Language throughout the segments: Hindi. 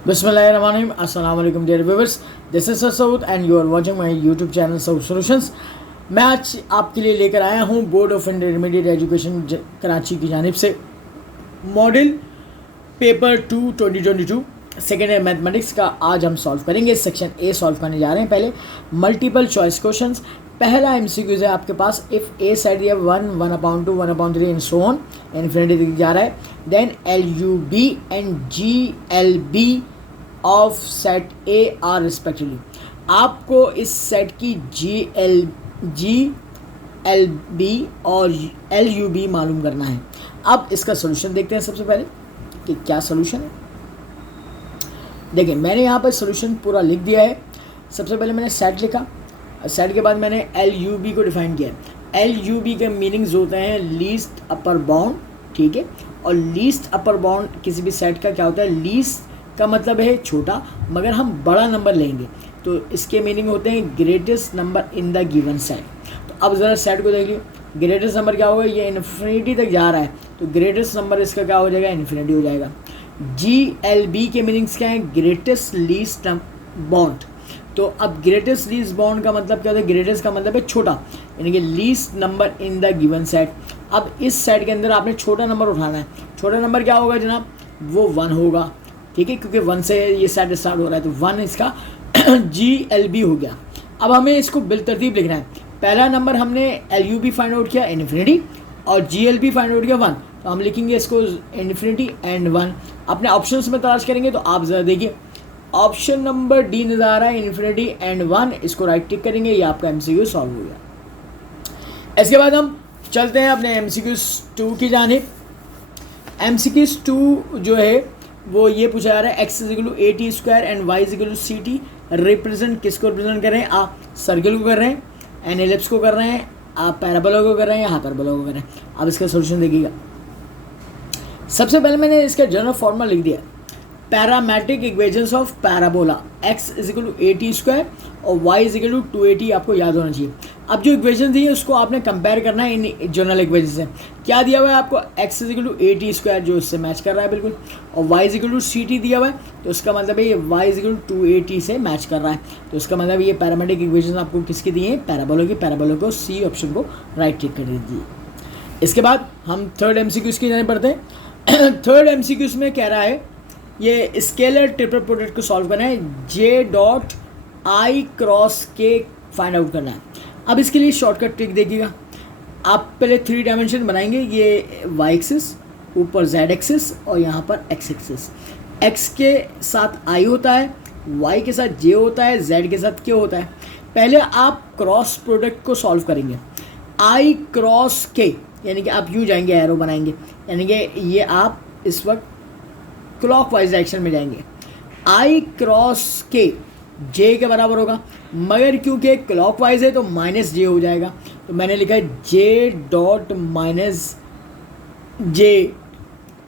Bismillahirrahmanirrahim. Assalamu alaikum dear viewers. This is Sir Saud and you are watching my YouTube channel Saud Solutions. मैं आज आपके लिए लेकर आया हूँ board of intermediate education Karachi की जानिब से model paper 2 2022 second year mathematics का आज हम सॉल्व करेंगे। सेक्शन ए सॉल्व करने जा रहे हैं। पहले मल्टीपल चॉइस क्वेश्चंस। पहला एमसीक्यूज है आपके पास, इफ ए सेट दिया 1 1/2 1/3 एंड सो ऑन इन्फिनिटी तक जा रहा है, then L U B and G L B of set A are respectively. आपको इस सेट की जी एल बी और एल यू बी मालूम करना है। अब इसका सोल्यूशन देखते हैं सबसे पहले कि क्या सोल्यूशन है। देखिए मैंने यहाँ पर सोल्यूशन पूरा लिख दिया है। सबसे पहले मैंने सेट लिखा, सेट के बाद मैंने एल यू बी को डिफाइन किया। एल यू बी के मीनिंग्स होते हैं लीस्ट अपर बाउंड, ठीक है। और लीस्ट अपर बाउंड किसी भी सेट का क्या होता है, लीस्ट का मतलब है छोटा, मगर हम बड़ा नंबर लेंगे तो इसके मीनिंग होते हैं greatest number in the given set. तो अब ज़रा सेट को देखिए, ग्रेटेस्ट नंबर क्या होगा, ये इन्फिनिटी तक जा रहा है तो ग्रेटेस्ट नंबर इसका क्या हो जाएगा, इन्फिनिटी हो जाएगा। जी एल बी के मीनिंग्स क्या हैं, ग्रेटेस्ट लीस्ट बाउंड। तो अब ग्रेटेस्ट लीस्ट बाउंड का मतलब क्या होता है, ग्रेटेस्ट का मतलब है छोटा, यानी कि least number in the given set. अब इस सेट के अंदर आपने छोटा नंबर उठाना है। छोटा नंबर क्या होगा जनाब, वो 1 होगा, ठीक है, क्योंकि 1 से ये सेट स्टार्ट हो रहा है तो 1 इसका जी एल बी हो गया। अब हमें इसको बिलतरतीब लिखना है। पहला नंबर हमने L U B find out किया इन्फिनिटी और G L B find out किया 1, तो हम लिखेंगे इसको इन्फिनिटी एंड 1। अपने ऑप्शंस में तलाश करेंगे तो आप ज़रा देखिए ऑप्शन नंबर डी नज़र आ रहा है, इन्फिनिटी एंड 1। इसको राइट टिक करेंगे, ये आपका एमसीक्यू सॉल्व हो गया। इसके बाद हम चलते हैं अपने एमसीक्यूज 2 की जानिब। एमसीक्यूज 2 जो है वो ये पूछा जा रहा है, x is equal to a t square and y is equal to c t. Represent किसको रिप्रेजेंट कर रहे हैं, आप सर्कल को कर रहे हैं, एन एलिप्स को कर रहे हैं, आप पैराबोला को कर रहे हैं या हाइपरबोला को कर रहे हैं। अब इसका सोल्यूशन देखिएगा। सबसे पहले मैंने इसका जनरल फॉर्मूला लिख दिया, parametric equations of parabola, x is equal to a t square और वाई इज इक्वल टू 280 आपको याद होना चाहिए। अब जो इक्वेशन दी है उसको आपने कंपेयर करना है इन जनरल इक्वेशन से। क्या दिया हुआ है आपको, x is equal to a t square जो इससे मैच कर रहा है बिल्कुल, और y is equal to c t दिया हुआ है तो उसका मतलब है ये वाई इज इक्वल टू 280 से मैच कर रहा है। तो उसका मतलब ये पैरामेट्रिक इक्वेशन आपको किसकी दी है, पैराबोला की। पैराबोला को सी ऑप्शन को राइट टिक कर दीजिए। इसके बाद हम थर्ड एमसीक्यूज की जाने पढ़ते हैं। थर्ड एमसीक्यूज में कह रहा है ये स्केलर ट्रिपल प्रोडक्ट को सॉल्व करना है, जे डॉट आई क्रॉस के फाइंड आउट करना है। अब इसके लिए शॉर्टकट ट्रिक देखिएगा। आप पहले 3 डायमेंशन बनाएंगे, ये वाई एक्सिस, ऊपर जेड एक्सिस और यहाँ पर एक्स एक्सिस। एक्स के साथ आई होता है, वाई के साथ जे होता है, जेड के साथ के होता है। पहले आप क्रॉस प्रोडक्ट को सॉल्व करेंगे, आई क्रॉस के, यानी कि आप यूँ जाएंगे, एरो बनाएंगे, यानी कि ये आप इस वक्त क्लॉकवाइज डायरेक्शन में जाएंगे। आई क्रॉस के जे के बराबर होगा, मगर क्योंकि क्लॉकवाइज है तो माइनस जे हो जाएगा, तो मैंने लिखा है जे डॉट माइनस जे,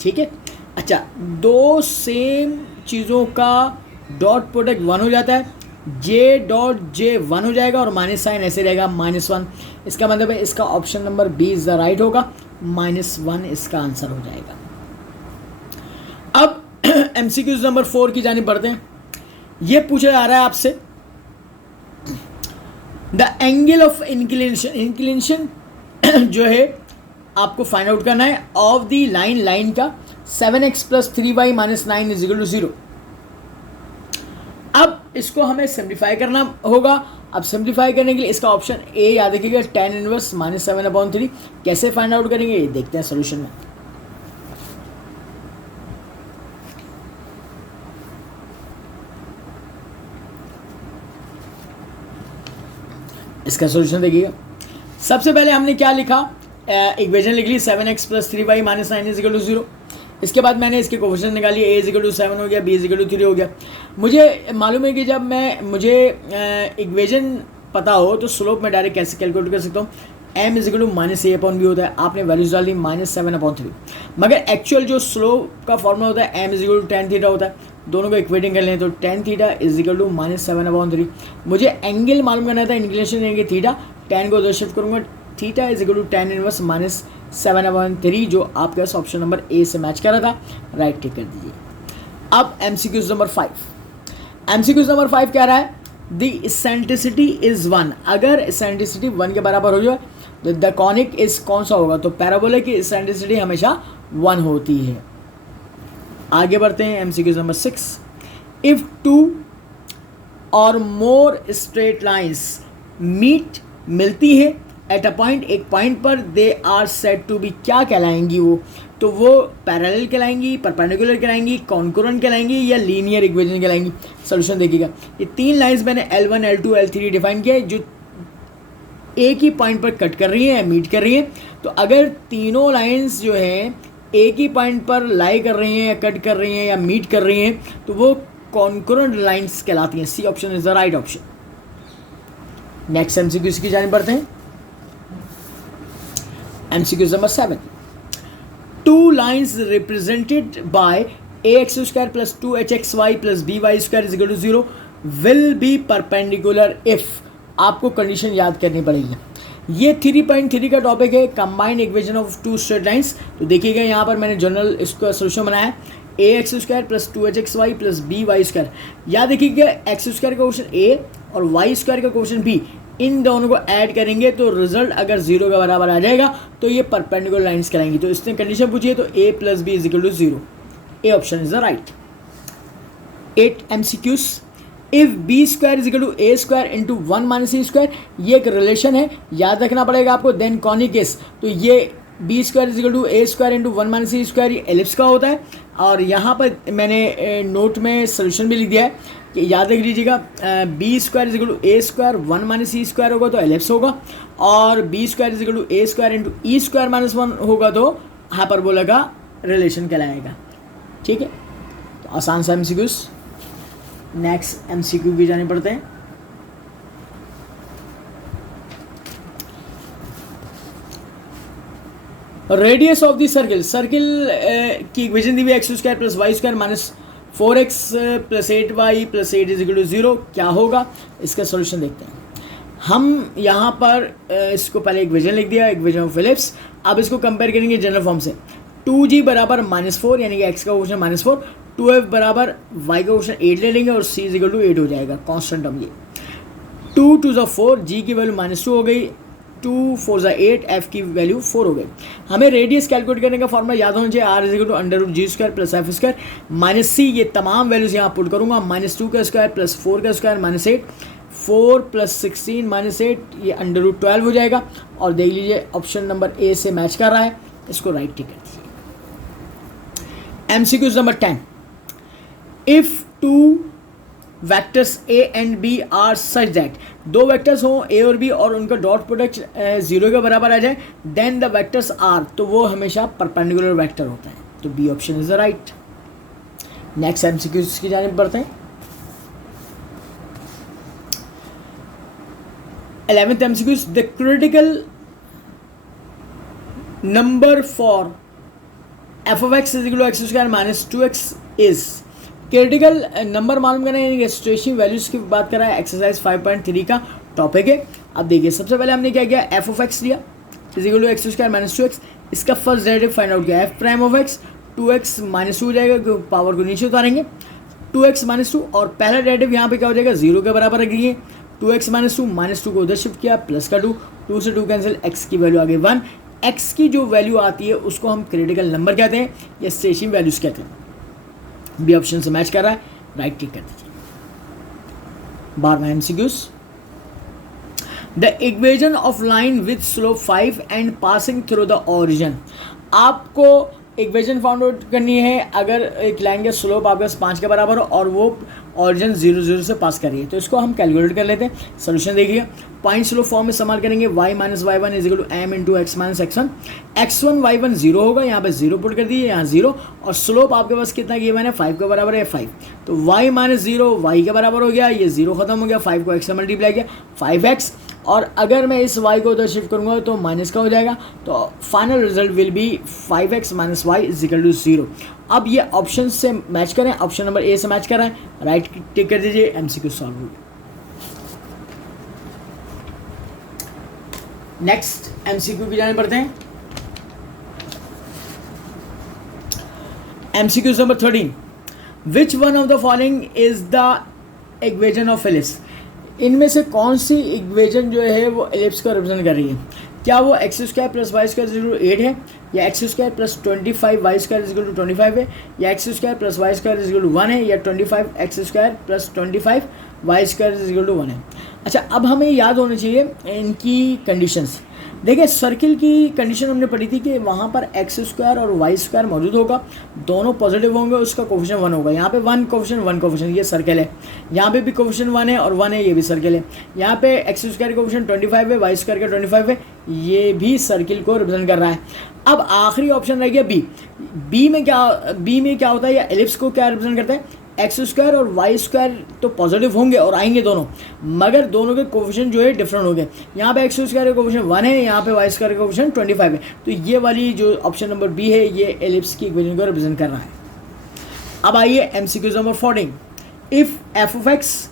ठीक है। अच्छा, दो सेम चीज़ों का डॉट प्रोडक्ट 1 हो जाता है, जे डॉट जे 1 हो जाएगा और माइनस साइन ऐसे रहेगा -1। इसका मतलब है इसका option number B is the right होगा, -1 इसका आंसर हो जाएगा। अब एमसीक्यूज नंबर 4 की जानिब बढ़ते हैं। ये पूछा जा रहा है आपसे, the angle of inclination, inclination जो है आपको फाइंड आउट करना है ऑफ द लाइन का 7x + 3y - 9 = 0। अब इसको हमें सिंप्लीफाई करना होगा। अब सिंप्लीफाई करने के लिए इसका ऑप्शन ए याद रखिएगा, tan इनवर्स -7/3। कैसे फाइंड आउट करेंगे ये देखते हैं सोल्यूशन में। इसका सोल्यूशन देखिएगा। सबसे पहले हमने क्या लिखा, इक्वेशन लिख ली 7x + 3y - 9 = 0। इसके बाद मैंने इसके कोफिशिएंट निकाली, a = 7 हो गया, b = 3 हो गया। मुझे मालूम है कि जब मुझे इक्वेशन पता हो तो स्लोप में डायरेक्ट कैसे कैलकुलेट कर सकता हूँ, m = -a/b होता है। आपने वैल्यूज डाल दी -7/3, मगर एक्चुअल जो स्लोप का फॉर्मूला होता है m = tan थीटा होता है। दोनों को इक्वेटिंग कर लें तो tan थीटा = -7/3। मुझे एंगल मालूम करना था, इंक्लिनेशन यानी कि थीटा, tan को उधर शिफ्ट करूँगा, थीटा = tan इनवर्स -7/3 जो आपके पास ऑप्शन नंबर ए से मैच कर रहा था, राइट टिक कर दीजिए। अब एमसीक्यूज नंबर 5, एमसीक्यूज नंबर 5 क्या रहा है, द इसेंट्रिसिटी इज 1, अगर इसेंट्रिसिटी 1 के बराबर हो जाए तो द कॉनिक इज कौन सा होगा, तो पैराबोला की इसेंट्रिसिटी हमेशा 1 होती है। आगे बढ़ते हैं एमसीक्यूज नंबर 6, इफ 2 और मोर स्ट्रेट लाइंस मीट मिलती है एट अ पॉइंट, एक पॉइंट पर, they are said to be, क्या कहलाएंगी वो, तो वो पैरेलल कहलाएंगी, परपेंडिकुलर कहलाएंगी, कॉन्करेंट कहलाएंगी या लीनियर इक्वेशन कहलाएंगी। सॉल्यूशन देखिएगा, ये 3 लाइंस मैंने L1 L2 L3 डिफाइन किया है जो एक ही पॉइंट पर कट कर रही है, मीट कर रही है। तो अगर तीनों लाइंस जो है एक ही पॉइंट पर लाई कर रही हैं या कट कर रही हैं या मीट कर रही हैं तो वो कॉन्करेंट लाइंस कहलाती हैं। C option is the right option. Next MCQ की जाने बढ़ते हैं। MCQ number 7, 2 lines represented by ax square plus 2hxy plus by square is equal to 0 will be perpendicular if, आपको कंडीशन याद करनी पड़ेगी। ये 3.3 का टॉपिक है, combined equation of 2 straight lines. तो देखिएगा यहाँ पर मैंने जनरल इसका सोल्यूशन बनाया है, ax square plus 2hxy plus by square। याद देखिएगा x स्क्वायर का क्वेश्चन a और y स्क्वायर का क्वेश्चन b, इन दोनों को ऐड करेंगे तो रिजल्ट अगर 0 के बराबर आ जाएगा तो ये परपेंडिकुलर लाइंस कहलाएंगी। तो इसने कंडीशन पूछी है तो a plus B is equal to 0, A option is the right. 8 MCQs, if B square is equal to A square into 1 minus A square, ये एक रिलेशन है, याद रखना पड़ेगा आपको। देन कॉनिक केस, तो ये B square is equal to A square into 1 minus A square, ये एलिप्स का होता है। और यहाँ पर मैंने नोट में सोल्यूशन भी लिख दिया है कि याद रख लीजिएगा, B square is equal to A square 1 minus E square होगा तो एलिप्स होगा, और B square is equal to A square into E square minus 1 होगा तो हाइपरबोला का रिलेशन कहलाएगा। ठीक है, तो आसान सा एमसीक्यूज। नेक्स्ट एमसीक्यू भी जाने पड़ते हैं। Radius of the circle, circle की इक्वेशन दी हुई x square plus y square minus 4x plus 8y plus 8 is equal to 0, क्या होगा, इसका सॉल्यूशन देखते हैं। हम यहाँ पर इसको पहले इक्वेशन लिख दिया, इक्वेशन ऑफ फिलिप्स। अब इसको कंपेयर करेंगे जनरल फॉर्म से, 2g बराबर -4 यानी कि x का क्वेश्चन -4, 2f बराबर y का क्वेश्चन 8 ले लेंगे और c इज इक्वल टू 8 हो जाएगा, कॉन्स्टेंट टर्म ये। 2 2 ज़ा 4, g की वैल्यू -2 हो गई, 2 4 ज़ा 8, f की वैल्यू 4 हो गई। हमें रेडियस कैलकुलेट करने का फॉर्मूला याद होना चाहिए, r is equal to under root G square plus F square minus C, ये तमाम वैल्यूज यहाँ पुट करूँगा, -2 का स्क्वायर प्लस 4 का स्क्वायर माइनस 8, 4 प्लस 16 माइनस 8, ये अंडर रूट 12 हो जाएगा। और देख लीजिए ऑप्शन नंबर ए से मैच कर रहा है, इसको राइट टिक कर दीजिए। MCQs number 10, if 2 vectors A and B are such that, 2 vectors हों ए और बी और उनका डॉट प्रोडक्ट 0 के बराबर आ जाए, देन द वैक्टर्स आर, तो वो हमेशा परपेंडिकुलर वैक्टर होता है, तो B option is the right. Next MCQ की जानिब बढ़ते हैं। 11th MCQ, the critical number for F of x is equal to x square minus 2x is, critical number मालूम करना है, यानी स्ट्रेचिंग वैल्यूज की बात कर रहा है, एक्सरसाइज 5.3 का टॉपिक है। अब देखिए सबसे पहले हमने क्या किया, एफ ऑफ एक्स लिया is equal to x square minus 2x, इसका फर्स्ट डेरिवेटिव फाइंड आउट किया, F prime of x 2x minus 2 हो जाएगा क्योंकि पावर को नीचे उतारेंगे, 2x माइनस 2, और पहला डेरिवेटिव यहाँ पे क्या हो जाएगा, 0 के बराबर रखिए, 2x माइनस 2, माइनस 2 को उधर शिफ्ट किया, प्लस का 2, 2 से 2 कैंसिल, x की वैल्यू आ गई 1, x की जो वैल्यू आती है उसको हम क्रिटिकल नंबर कहते हैं या स्ट्रेचिंग वैल्यूज कहते हैं। बी ऑप्शन से मैच कर रहा है, राइट टिक कर दीजिए। 12वां MCQs, the equation of line with slope 5 and passing through the origin, आपको इक्वेशन फाउंड आउट करनी है अगर एक लाइन का स्लोप आपके पास 5 के बराबर हो और वो ऑरिजिन 0 0 से पास कर रही है, तो इसको हम कैलकुलेट कर लेते हैं। सोल्यूशन देखिए, पॉइंट स्लोप फॉर्म में इस्तेमाल करेंगे, y minus y1 is equal to m into x minus x1, x1 y1 0 होगा, यहाँ पे 0 पुट कर दिए, यहाँ 0, और स्लोप आपके पास कितना गिवन है, 5 के बराबर है 5, तो y माइनस 0 y के बराबर हो गया, ये 0 खत्म हो गया, 5 को x से मल्टीप्लाई किया 5x, और अगर मैं इस y को उधर शिफ्ट करूँगा तो माइनस का हो जाएगा, तो final result will be 5x minus y is equal to 0। अब ये ऑप्शन से मैच करें, ऑप्शन नंबर ए से मैच कर रहा है, राइट टिक कर दीजिए, एमसीक्यू सॉल्व हो गया। नेक्स्ट एमसीक्यू की जाने पड़ते हैं। MCQ number 13, which one of the following is the equation of ellipse, इनमें से कौन सी इक्वेशन जो है वो एलिप्स को रिप्रेजेंट कर रही है? क्या वो x square plus y square equal to 8 है, या x square plus 25 y square equal to 25 है, या x square plus y square equal to 1 है, या 25 x square plus 25 y square equal to 1 है? अच्छा, अब हमें याद होना चाहिए इनकी कंडीशंस। देखिए, सर्किल की कंडीशन हमने पढ़ी थी कि वहाँ पर एक्स स्क्वायर और वाई स्क्वायर मौजूद होगा, दोनों पॉजिटिव होंगे, उसका कोफिशिएंट 1 होगा। यहाँ पे 1 कोफिशिएंट ये सर्कल है, यहाँ पे भी कोफिशिएंट 1 है और 1 है, ये भी सर्कल है। यहाँ पे एक्स स्क्वायर कोफिशिएंट 25 है, वाई स्क्वायर का 25 है, ये भी सर्किल को रिप्रेजेंट कर रहा है। अब आखिरी ऑप्शन रह गया बी। बी में क्या होता है, या एलिप्स को क्या रिप्रेजेंट करता है? एक्स स्क्वायर और वाई स्क्वायर तो पॉजिटिव होंगे और आएंगे दोनों, मगर दोनों के कोफिशिएंट जो है डिफरेंट होंगे। यहाँ पे एक्स स्क्वायर का कोफिशिएंट 1 है, यहाँ पे वाई स्क्वायर का कोफिशिएंट 25 है। तो ये वाली जो ऑप्शन नंबर बी है, ये एलिप्स की इक्वेशन को रिप्रेजेंट कर रहा है। अब आइए MCQ number 14। If F of x,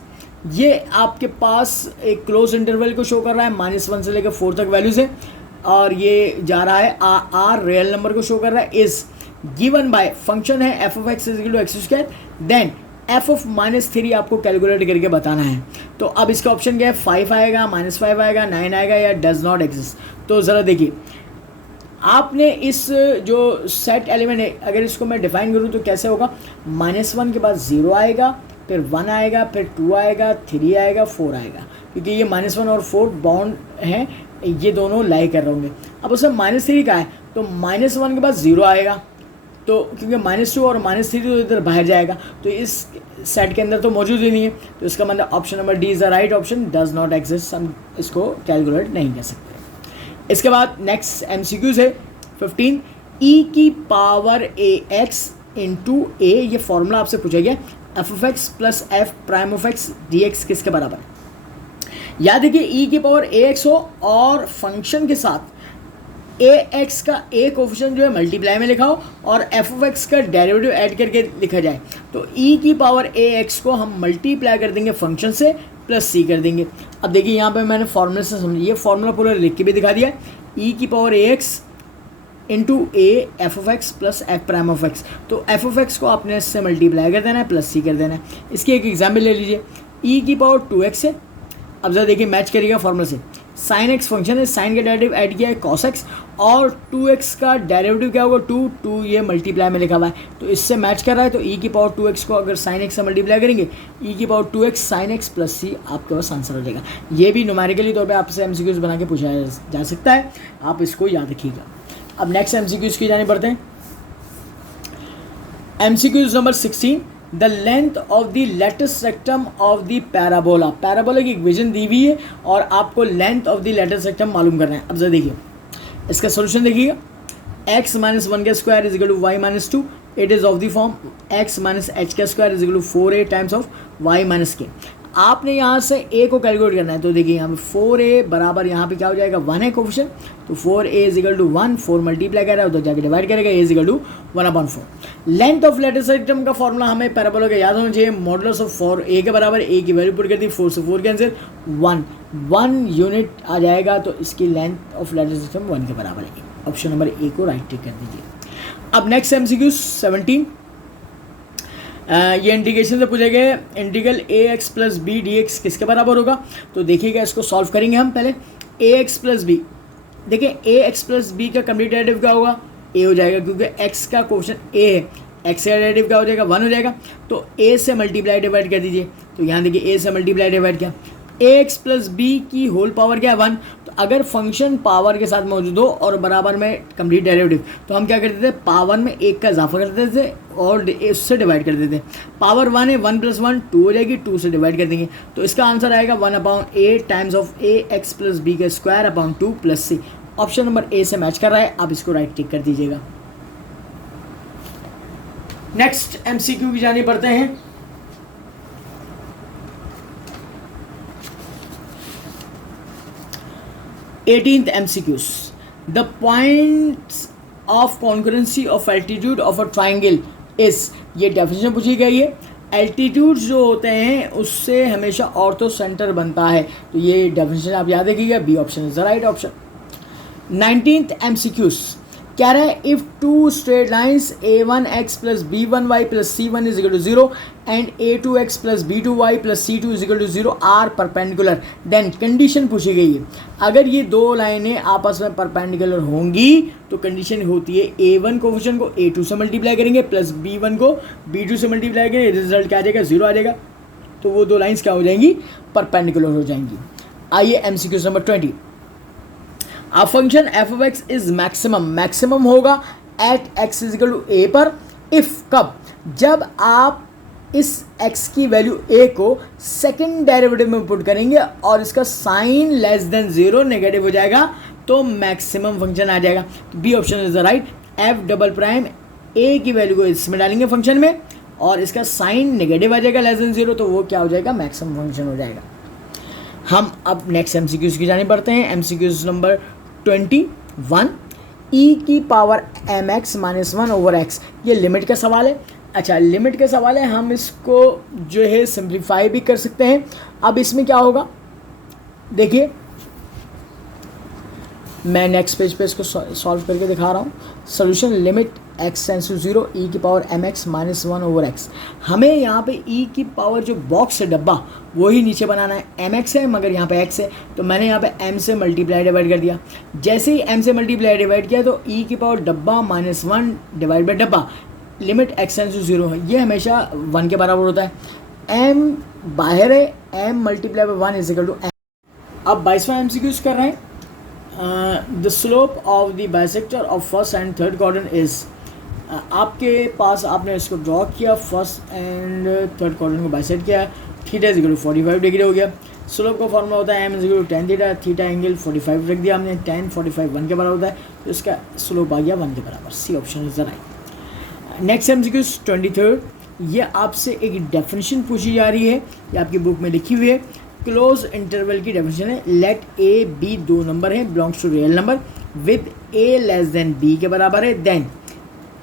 ये आपके पास एक क्लोज इंटरवल को शो कर रहा है, -1 से लेकर 4 तक वैल्यूज़ है, और ये जा रहा है आर रियल नंबर को शो कर रहा है, इज गिवन बाय फंक्शन है F of x is equal to x square, then F of -3 आपको कैलकुलेट करके बताना है। तो अब इसका ऑप्शन क्या है? 5 आएगा, -5 आएगा, 9 आएगा, या डज नॉट एग्जिस्ट। तो ज़रा देखिए, आपने इस जो सेट एलिमेंट है, अगर इसको मैं डिफाइन करूँ तो कैसे होगा? -1 के बाद 0 आएगा, फिर 1 आएगा, फिर 2 आएगा, 3 आएगा, 4 आएगा, क्योंकि ये -1 और 4 बॉन्ड हैं, ये दोनों लाई कर रहे होंगे। अब उसमें -3 का है, तो -1 के बाद 0 आएगा, तो क्योंकि -2 और -3 तो इधर बाहर जाएगा, तो इस सेट के अंदर तो मौजूद ही नहीं है। तो इसका मतलब option number D is the right option, does not exist. हम इसको कैलकुलेट नहीं कर सकते। इसके बाद नेक्स्ट एमसीक्यूज है 15। ई की पावर ए एक्स इंटू ए, ये फॉर्मूला आपसे पूछा गया, F of x plus F prime of x D x किसके बराबर है? याद है कि ई की पावर ए एक्स हो और फंक्शन के साथ ए एक्स का ए कोफिशिएंट जो है मल्टीप्लाई में लिखा हो और एफ ऑफ एक्स का डेरिवेटिव ऐड करके लिखा जाए। तो ई की पावर ए एक्स को हम मल्टीप्लाई कर देंगे फंक्शन से, प्लस सी कर देंगे। अब देखिए, यहाँ पे मैंने फॉर्मूले से समझिए, ये फॉर्मूला पूरा लिख के भी दिखा दिया। ई की power A x into A F of x plus F prime of x. तो एफ ऑफ एक्स को आपने इससे मल्टीप्लाई कर देना है, प्लस सी कर देना है। इसकी एक एग्जाम्पल ले लीजिए, ई की पावर 2x है। अब जरा देखिए, मैच करिएगा फॉर्मूला से। साइन एक्स फंक्शन है, साइन का डेरिवेटिव ऐड किया है कॉस एक्स, और 2x का डेरिवेटिव क्या होगा? 2 ये मल्टीप्लाई में लिखा हुआ है, तो इससे मैच कर रहा है। तो ई की पावर 2x को अगर साइन एक्स से मल्टीप्लाई करेंगे, ई की power 2x sine x plus C आपके पास आंसर हो जाएगा। ये भी न्यूमेरिकली तौर पे आपसे एमसीक्यूज बना के पूछा जा सकता है, आप इसको याद रखिएगा। अब नेक्स्ट एमसीक्यूज की जाने पड़ते हैं। MCQs number 16। The length of the latus rectum of the parabola. Parabola की इक्वेशन दी हुई है और आपको length of the latus rectum मालूम करना है। अब जरा देखिए, इसका सोल्यूशन देखिएगा, x माइनस 1 का square is equal to y minus 2। It is of the form x minus h का square is equal to 4a times of y minus k। आपने यहाँ से a को कैलकुलेट करना है। तो देखिए, यहाँ पे 4a बराबर यहाँ पे क्या हो जाएगा? 1 है कोफिशिएंट, तो 4a is equal to 1, 4 multiply कर रहा है, तो जाके डिवाइड करेगा, a is equal to 1/4। Length of latus rectum का फॉर्मूला हमें पैराबोला का याद होना चाहिए। मॉडुलस ऑफ 4a के बराबर, a की वैल्यू पुट कर दी, 4 से 4 कैंसिल, 1 यूनिट आ जाएगा, तो इसकी लेंथ ऑफ लेटेस्ट सेक्टम 1 के बराबर है। ऑप्शन नंबर ए को राइट टिक कर दीजिए। अब नेक्स्ट एमसीक्यू 17। ये इंटीग्रेशन से पूछे गए, integral a x plus b d x किसके बराबर होगा? तो देखिएगा, इसको सॉल्व करेंगे हम पहले। ए एक्स प्लस बी, देखिए ए एक्स प्लस बी का कंप्लीट डेरिवेटिव क्या होगा? ए हो जाएगा, क्योंकि एक्स का कोफिशिएंट ए है, एक्स का डेरिवेटिव क्या हो जाएगा? 1 हो जाएगा। तो ए से मल्टीप्लाई डिवाइड कर दीजिए, तो यहाँ देखिए ए से मल्टीप्लाई डिवाइड किया, ए एक्स प्लस बी की होल पावर क्या है? 1। तो अगर फंक्शन पावर के साथ मौजूद हो और बराबर में कंप्लीट डेरिवेटिव, तो हम क्या करते थे? पावर में 1 का इजाफा कर देते थे और उससे डिवाइड कर देते। पावर 1 है, 1 + 1 2 हो जाएगी, 2 से डिवाइड कर देंगे, तो इसका आंसर आएगा 1/a times of a x plus b का square upon 2 plus C. Option number A से मैच कर रहा है, आप इसको राइट टिक कर दीजिएगा। नेक्स्ट एमसीक्यू की जानी पड़ते हैं। Eighteenth MCQs. The points of concurrency of altitude of a triangle is, ये डेफिनेशन पूछी गई है। एल्टीट्यूड जो होते हैं उससे हमेशा ऑर्थो सेंटर बनता है, तो ये डेफिनेशन आप याद रखिएगा, B option is the right option. 19th MCQs. कह रहा है if two straight lines a1x plus b1y plus c1 is equal to 0 and a2x plus b2y plus c2 is equal to 0 are perpendicular, then condition पूछी गई है अगर ये दो लाइनें आपस में परपेंडिकुलर होंगी तो कंडीशन होती है a1 कोफिशिएंट को a2 से मल्टीप्लाई करेंगे प्लस b1 को b2 से मल्टीप्लाई करेंगे, रिजल्ट क्या आ जाएगा 0 आ जाएगा, तो वो दो लाइन्स क्या हो जाएंगी परपेंडिकुलर हो जाएंगी। आइए MCQ number 20। A function f of x is maximum, maximum होगा at x is equal to a पर इफ कब, जब आप इस x की वैल्यू a को सेकंड डेरिवेटिव में पुट करेंगे और इसका साइन लेस देन 0 नेगेटिव हो जाएगा तो मैक्सिमम फंक्शन आ जाएगा। तो B option is the right. F double prime a की वैल्यू को इसमें डालेंगे फंक्शन में और इसका साइन नेगेटिव आ जाएगा लेस देन 0, तो वो क्या हो जाएगा मैक्सिमम फंक्शन हो जाएगा। हम अब नेक्स्ट MCQs की जाने पड़ते हैं। MCQs नंबर 21, e की power mx minus 1 over x, ये लिमिट का सवाल है। अच्छा लिमिट का सवाल है, हम इसको जो है सिंप्लीफाई भी कर सकते हैं। अब इसमें क्या होगा देखिए, मैं नेक्स्ट पेज पे इसको सॉल्व करके दिखा रहा हूँ। Solution limit x tends to 0 e की power mx minus 1 over x। हमें यहाँ पे e की पावर जो बॉक्स है डब्बा वही नीचे बनाना है, mx है मगर यहाँ पे x है, तो मैंने यहाँ पे m से मल्टीप्लाई डिवाइड कर दिया। जैसे ही m से मल्टीप्लाई डिवाइड किया तो e की पावर डब्बा माइनस 1 डिवाइड बाई डब्बा, लिमिट x टेंड्स टू 0 है, ये हमेशा 1 के बराबर होता है। m बाहर है, m multiply by 1 is equal to m। अब 22वां MCQ कर रहे हैं। The slope of the bisector of first and third quadrant is, आपके पास आपने इसको ड्रॉ किया, फर्स्ट एंड थर्ड क्वाड्रेंट को बाइसेक्ट किया, theta is equal to 45 degree हो गया। स्लोप का फॉर्मूला होता है m is equal to tan theta, theta angle 45 रख दिया हमने, tan 45 1 के बराबर होता है, तो इसका स्लोप आ गया 1 के बराबर। C option is the right. Next MCQ 23, ये आपसे एक डेफिनेशन पूछी जा रही है, ये आपकी बुक में लिखी हुई है। क्लोज इंटरवल की डेफिनेशन है, लेट ए बी दो नंबर है, belongs to real number with A less than B के बराबर है, देन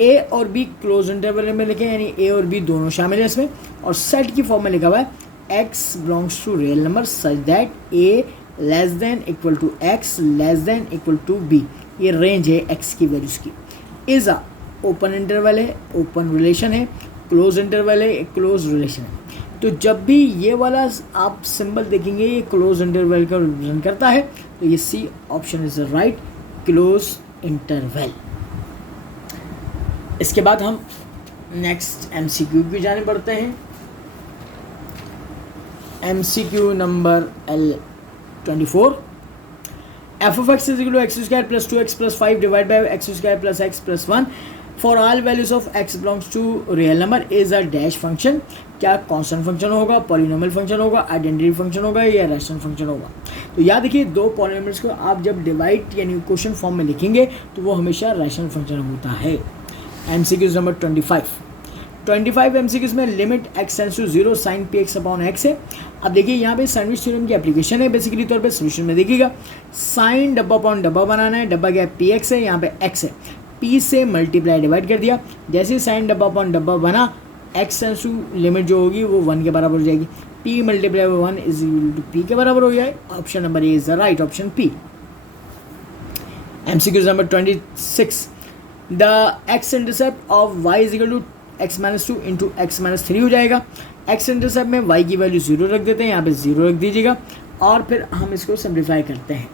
ए और बी क्लोज इंटरवल में लिखे, यानी ए और बी दोनों शामिल है इसमें, और सेट की फॉर्म में लिखा हुआ है x belongs to real number such that A less than equal to x less than equal to B, ये रेंज है एक्स की वैल्यूज़ की। इज़ अ ओपन इंटरवल है, ओपन रिलेशन है, क्लोज इंटरवल है, क्लोज रिलेशन है। तो जब भी ये वाला आप सिंबल देखेंगे ये क्लोज इंटरवल का रिप्रेजेंट करता है, तो ये C option is right, close interval. इसके बाद हम नेक्स्ट MCQ की जाने पड़ते हैं। MCQ number 24, F of x is equal to x square plus 2x plus 5 divide by x square plus x plus 1 for all values of x belongs to real number is a dash function. क्या कांस्टेंट फंक्शन होगा, पॉलिनोमियल फंक्शन होगा, आइडेंटिटी फंक्शन होगा या रैशनल फंक्शन होगा। तो याद रखिए दो पॉलिनोमियल्स को आप जब डिवाइड यानी क्वेश्चन फॉर्म में लिखेंगे तो वो हमेशा रैशनल फंक्शन होता है। MCQ नंबर 25 MCQ में limit x tends to 0 sine P x upon x है। अब देखिए यहाँ पे सैंडविच थ्योरम की एप्लीकेशन है बेसिकली तौर पे। सोल्यूशन में देखिएगा साइन डब्बा अपॉन डब्बा बनाना है, डब्बा क्या है पी एक्स है, यहाँ पे x है, p से मल्टीप्लाई डिवाइड कर दिया, जैसे ही साइन डब्बा अपॉन डब्बा बना x टेंड्स टू लिमिट जो होगी वो 1 के बराबर हो जाएगी, p multiply by 1 is equal to p के बराबर हो जाए। Option number A is the right option p। MCQ number 26, the x intercept of y is equal to x minus 2 into x minus 3 हो जाएगा। x इंटरसेप्ट में y की वैल्यू 0 रख देते हैं, यहाँ पे 0 रख दीजिएगा और फिर हम इसको सिंप्लीफाई करते हैं।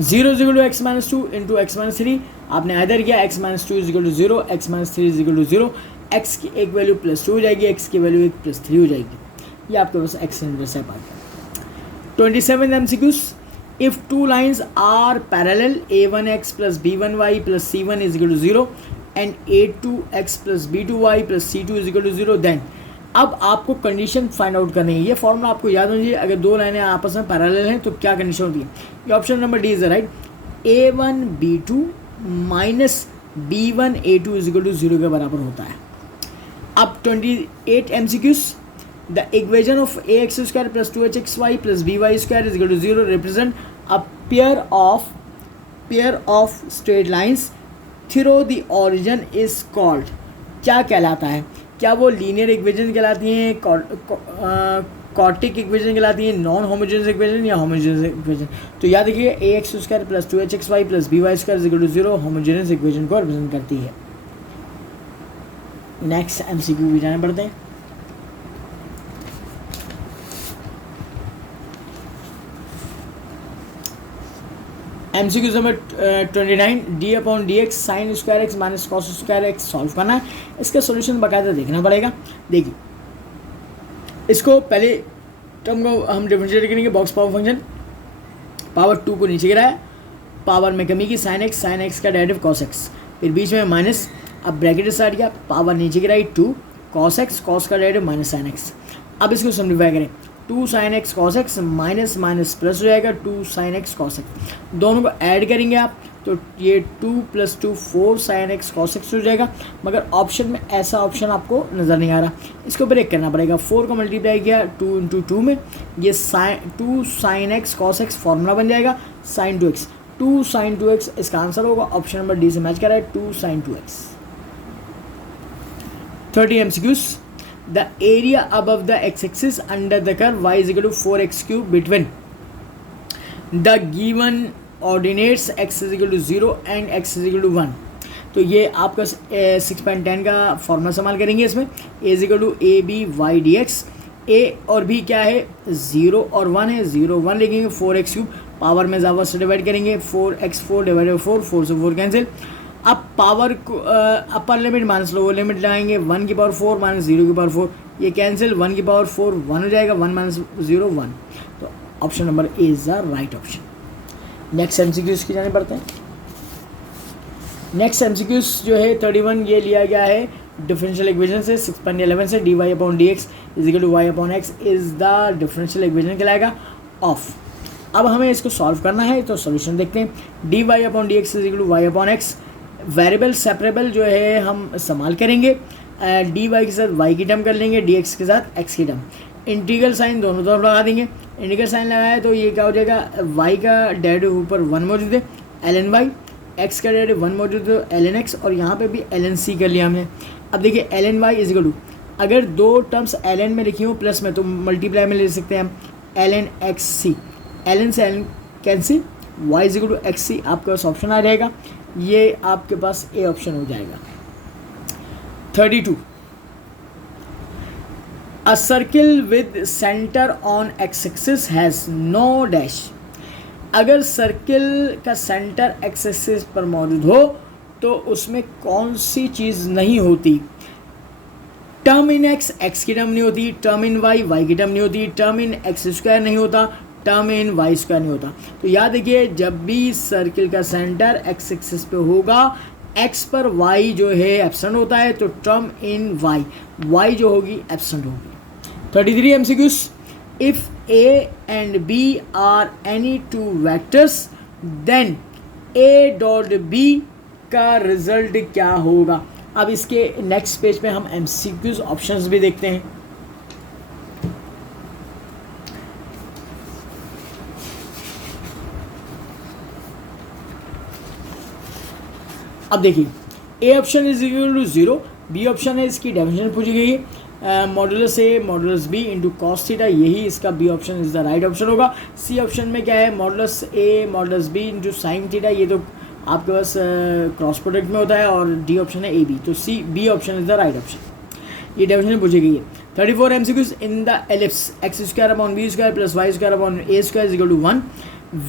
0 is equal to x minus 2 into x minus 3, आपने आइदर किया x minus 2 is equal to 0, x minus 3 is equal to 0, x की एक वैल्यू प्लस 2 हो जाएगी, x की वैल्यू 1 प्लस 3 हो जाएगी। ये आपके पास x इंटरसेप्ट आ गया। 27 MCQs, if two lines are parallel a1x plus b1y plus c1 is equal to 0 and a2x plus b2y plus c2 is equal to 0 then, अब आपको कंडीशन फाइंड आउट करनी है। ये फॉर्मूला आपको याद होना चाहिए, अगर दो लाइनें आपस में पैरेलल हैं तो क्या कंडीशन होती है। ये option number D is right, a1 b2 minus b1 a2 is equal to 0 के बराबर होता है। अब 28 MCQs, the equation of ax square plus 2hxy plus by square is equal to 0 represent a pair of straight lines through the origin is called, क्या कहलाता है, क्या वो लीनियर इक्वेशन कहलाती हैं, क्वाड्रेटिक इक्वेशन कहलाती है, नॉन होमोजेनियस इक्वेशन या होमोजेनियस इक्वेशन। तो याद रखिए ax² plus 2hxy plus by² equal to 0 homogeneous equation को रिप्रेजेंट करती है। नेक्स्ट एमसीक्यू भी जाने पड़ते हैं। MCQ number 29, d/dx sine square x minus cos square x solve करना है। इसका सॉल्यूशन बाकायदा देखना पड़ेगा। देखिए इसको पहले टर्म को हम डिफरेंशिएट करेंगे, बॉक्स पावर फंक्शन, पावर 2 को नीचे गिराया, पावर में कमी की साइन एक्स का डेरिवेटिव कॉस एक्स, फिर बीच में माइनस, अब ब्रैकेट स्टार्ट किया, पावर नीचे गिराई 2 कॉस एक्स, कॉस का डेरिवेटिव माइनस साइन एक्स। अब इसको सिम्प्लीफाई करें, 2 sin x cos x minus minus plus हो जाएगा 2 sin x cos x, दोनों को ऐड करेंगे आप तो ये 2 + 2 4 sin x cos x हो जाएगा। मगर ऑप्शन में ऐसा ऑप्शन आपको नज़र नहीं आ रहा, इसको ब्रेक करना पड़ेगा। 4 को मल्टीप्लाई किया 2 × 2 में, ये 2 sin x cos x formula बन जाएगा sin 2x, 2 sin 2x इसका आंसर होगा। ऑप्शन नंबर डी से मैच कर रहा है 2 sin 2x। 30 MCQs। The area above the x-axis under the curve y is equal to 4x³ between the given ordinates x is equal to 0 and x is equal to 1। तो ये आपका 6.10 का फॉर्मूला इस्तेमाल करेंगे इसमें। a is equal to ab/y dx, a और b क्या है 0 और 1 है, 0 1 लिखेंगे, 4x³ पावर में इजाफा से डिवाइड करेंगे, 4x4 डिवाइडेड 4, 4 से 4 कैंसिल। अब पावर को upper limit minus lower limit लाएंगे, 1 की पावर 4 माइनस 0 की पावर 4, ये कैंसिल, 1 की पावर 4 1 हो जाएगा, 1 माइनस 0 1। तो option number A is the right option. Next MCQs की जाने पड़ते हैं। नेक्स्ट एमसीक्यूज जो है 31, ये लिया गया है डिफरेंशियल इक्वेशन से 6.11 से, dy/dx is equal to y/x is the differential equation कहलाएगा ऑफ। अब हमें इसको सॉल्व करना है तो सॉल्यूशन देखते हैं। dy/dx is equal to y/x, variable separable जो है हम इस्तेमाल करेंगे, dy के साथ y की टर्म कर लेंगे, dx के साथ x की टर्म, इंटीग्रल साइन दोनों तरफ लगा देंगे। इंटीग्रल साइन लगाया तो ये क्या हो जाएगा, y का डेरिवेटिव ऊपर 1 मौजूद है ln y, x का डेरिवेटिव 1 मौजूद है ln x, और यहाँ पे भी ln c कर लिया हमने। अब देखिए ln y is equal to, अगर दो टर्म्स ln में लिखी हो प्लस में तो मल्टीप्लाई में ले सकते हैं हम, ln xc, ln से ln cancel, y is equal to xc आपके पास ऑप्शन आ रहेगा, ये आपके पास ए ऑप्शन हो जाएगा। 32, a circle with centre on x axis has no dash. अगर सर्किल का सेंटर एक्स एक्सिस पर मौजूद हो तो उसमें कौन सी चीज़ नहीं होती, टर्म इन एक्स एक्स की टर्म नहीं होती, टर्म इन वाई वाई की टर्म नहीं होती, टर्म इन एक्स स्क्वायर नहीं होता, टर्म इन वाई स्क्वायर नहीं होता। तो याद रखिए जब भी सर्किल का सेंटर एक्स एक्सिस पे होगा, एक्स पर वाई जो है एब्सेंट होता है, तो टर्म इन वाई वाई जो होगी एब्सेंट होगी। 33 MCQs, if a and B are any two vectors then a dot b का रिजल्ट क्या होगा। अब इसके नेक्स्ट पेज पे हम MCQs ऑप्शंस भी देखते हैं। अब देखिए A option is equal to 0, B option है इसकी डेफिनेशन पूछी गई है, modulus a modulus b into cos theta, यही इसका B option is the right option होगा। सी ऑप्शन में क्या है, modulus a modulus b into sine theta, ये तो आपके पास क्रॉस प्रोडक्ट में होता है, और डी ऑप्शन है ए बी, तो C B option is the right option, ये डेफिनेशन पूछी गई है। 34 MCQs, in the ellipse x square upon b square plus y square upon a square is equal to 1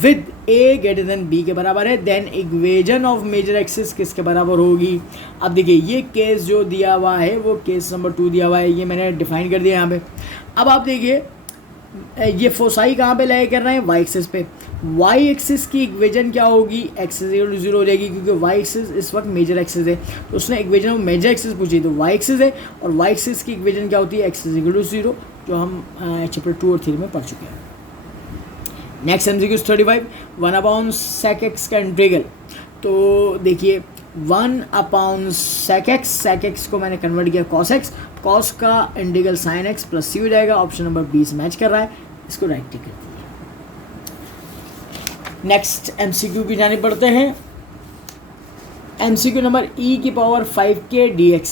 with a greater than B के बराबर है, then equation of major axis किसके बराबर होगी। अब देखिए ये केस जो दिया हुआ है वो केस नंबर 2 दिया हुआ है, ये मैंने डिफाइन कर दिया यहाँ पे। अब आप देखिए ये फोसाई कहाँ पे लगे कर रहे हैं, वाई एक्सिस पे। वाई एक्सिस की इक्वेशन क्या होगी, एक्स इज इक्वल टू 0 हो जाएगी, क्योंकि वाई एक्सिस इस वक्त मेजर एक्सिस है, तो उसने इक्वेशन ऑफ मेजर एक्सिस पूछी, तो वाई एक्सिस है, और वाई एक्सिस की इक्वेशन क्या होती है, एक्स इज इक्वल टू 0, जो हम चैप्टर 2 और 3 में पढ़ चुके हैं। नेक्स्ट MCQ 35, 1/sec x का इंटीग्रल। तो देखिए 1/sec x को मैंने कन्वर्ट किया cos x, cos का integral sin x plus c हो जाएगा। ऑप्शन नंबर बी से मैच कर रहा है, इसको राइट टिक कर दिया। नेक्स्ट MCQ की जाने पड़ते हैं। MCQ नंबर e की पावर 5k dx।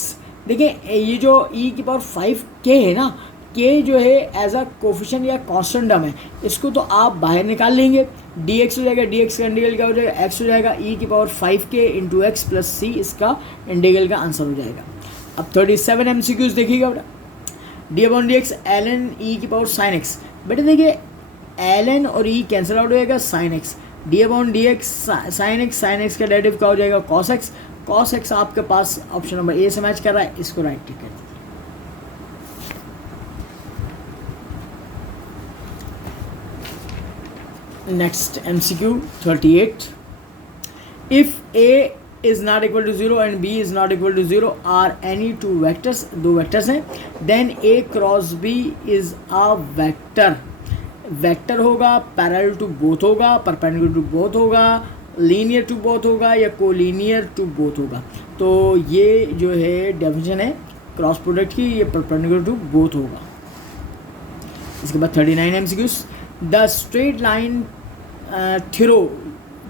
देखिए ये जो e की पावर 5k है ना, के जो है एज अ कोफिशिएंट या कांस्टेंट टर्म है, इसको तो आप बाहर निकाल लेंगे, dx हो जाएगा, dx का इंटीग्रल क्या हो जाएगा, x हो जाएगा e⁵k इंटू एक्स प्लस सी, इसका इंटीग्रल का आंसर हो जाएगा। अब 37 MCQs देखिएगा बेटा, d/dx ln e⁻sin x, बेटा देखिए ln और e कैंसिल आउट हो जाएगा, sin x, d/dx sin x का डेरिवेटिव क्या हो जाएगा, cos x आपके पास ऑप्शन नंबर ए से मैच कर रहा है, इसको राइट टिक कर दीजिए। Next MCQ 38, if a is not equal to 0 and b is not equal to 0 are any two vectors, दो वेक्टर्स हैं, then a cross b is a vector, vector होगा, पैरेलल टू बोथ होगा, परपेंडिकुलर टू बोथ होगा, लीनियर टू बोथ होगा या कोलिनियर टू बोथ होगा। तो ये जो है डेफिनेशन है क्रॉस प्रोडक्ट की, ये परपेंडिकुलर टू बोथ होगा। इसके बाद 39 MCQs, the straight line through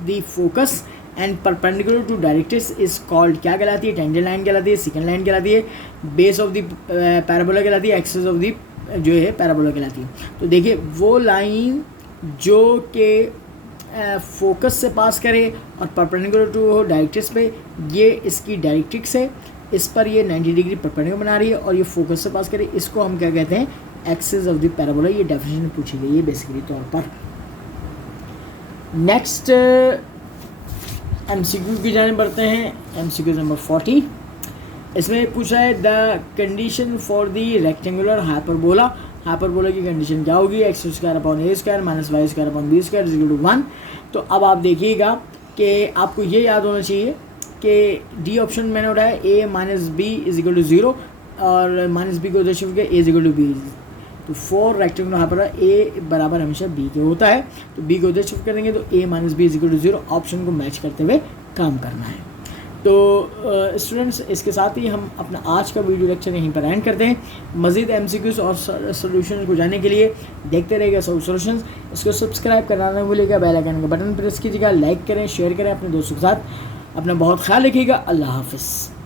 the focus and perpendicular to directrix is called, क्या कहलाती है, टेंजेंट लाइन कहलाती है, सेकंड लाइन कहलाती है, बेस ऑफ द पैराबोला कहलाती है, एक्सिस ऑफ द जो है पैराबोला कहलाती है। तो देखिए वो लाइन जो के फोकस से पास करे और परपेंडिकुलर टू डायरेक्ट्रिक्स पे, ये इसकी डायरेक्ट्रिक्स है, इस पर ये 90 डिग्री परपेंडिकुलर बना रही है और ये फोकस से पास करे, इसको हम क्या कहते हैं, एक्सिस ऑफ द पैराबोला। ये डेफिनेशन पूछी गई है बेसिकली तौर पर। नेक्स्ट MCQ की जाने बढ़ते हैं, MCQ नंबर 40, इसमें पूछा है the condition for the rectangular hyperbola, hyperbola की कंडीशन क्या होगी, x² minus y² is equal to 1। तो अब आप देखिएगा कि आपको ये याद होना चाहिए कि डी ऑप्शन मैंने उठाया, a minus b is equal to 0 और माइनस बी को उधर शिफ्ट किया, a is equal to b. तो 4 रेक्टेंगुलर हाइपरबोला a बराबर हमेशा b के होता है, तो b को उधर शिफ्ट करेंगे तो a minus b is equal to 0, option को मैच करते हुए काम करना है। तो स्टूडेंट्स इसके साथ ही हम अपना आज का वीडियो लेक्चर यहीं पर एंड करते हैं। मज़ीद MCQs और सोल्यूशन को जानने के लिए देखते रहिएगा सोल्यूशंस, इसको सब्सक्राइब करना ना भूलिएगा, बेल आइकन का बटन प्रेस कीजिएगा, लाइक करें, शेयर करें अपने दोस्तों के साथ। अपना बहुत ख्याल रखिएगा, अल्लाह हाफिज़।